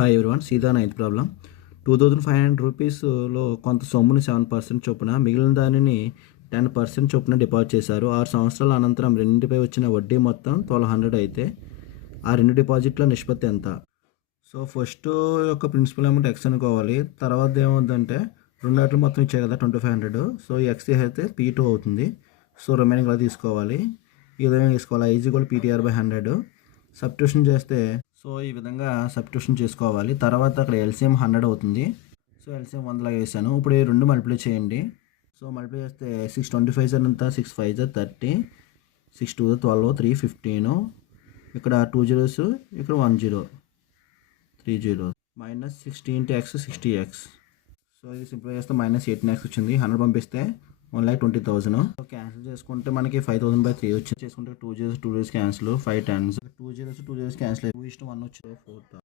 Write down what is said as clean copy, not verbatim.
Hi everyone, సీదా ninth problem. 2500 రూపీస్లో కొంత సొమ్ముని 7% చొప్పున మిగిలిన దానిని 10% చొప్పున డిపాజిట్ చేశారు. 6 సంవత్సరాల అనంతరం రెండింటిపై వచ్చిన వడ్డీ మొత్తం 1200 అయితే ఆ రెండు డిపాజిట్ల నిష్పత్తి ఎంత? సో ఫస్ట్ యొక్క ప్రిన్సిపల్ అమౌంట్ ఎక్స్ అనుకోవాలి. తర్వాత ఏమవుతుందంటే రెండు వాటిలో మొత్తం ఇచ్చాయి కదా 2500. సో ఈ ఎక్స్ అయితే P2 అవుతుంది. సో రిమైనింగ్ అలా తీసుకోవాలి. ఈ విధంగా తీసుకోవాలి. I = PTR/100. సబ్స్టిట్యూషన్ చేస్తే సో ఈ విధంగా సబ్స్టిట్యూషన్ చేసుకోవాలి. తర్వాత అక్కడ ఎల్సిఎం 100 అవుతుంది. సో ఎల్సిఎం 100 వేసాను. ఇప్పుడు ఈ రెండు మల్టిప్లై చేయండి. సో మల్టిప్లై చేస్తే 625 అంతా 6 5 30, 6 2 12, 3 15, ఇక్కడ 2 zeros, ఇక్కడ 1 0, 3 0, మైనస్ 60 × x 60x. సో ఇది సింప్లిఫై చేస్తే -18x వచ్చింది. 100 పంపిస్తే 1,20,000. సో క్యాన్సిల్ చేసుకుంటే మనకి 5,000/3 వచ్చింది. చేసుకుంటే 2 zeros cancel, 5 10s, 2 zeros cancel, 2:1 వచ్చి 4.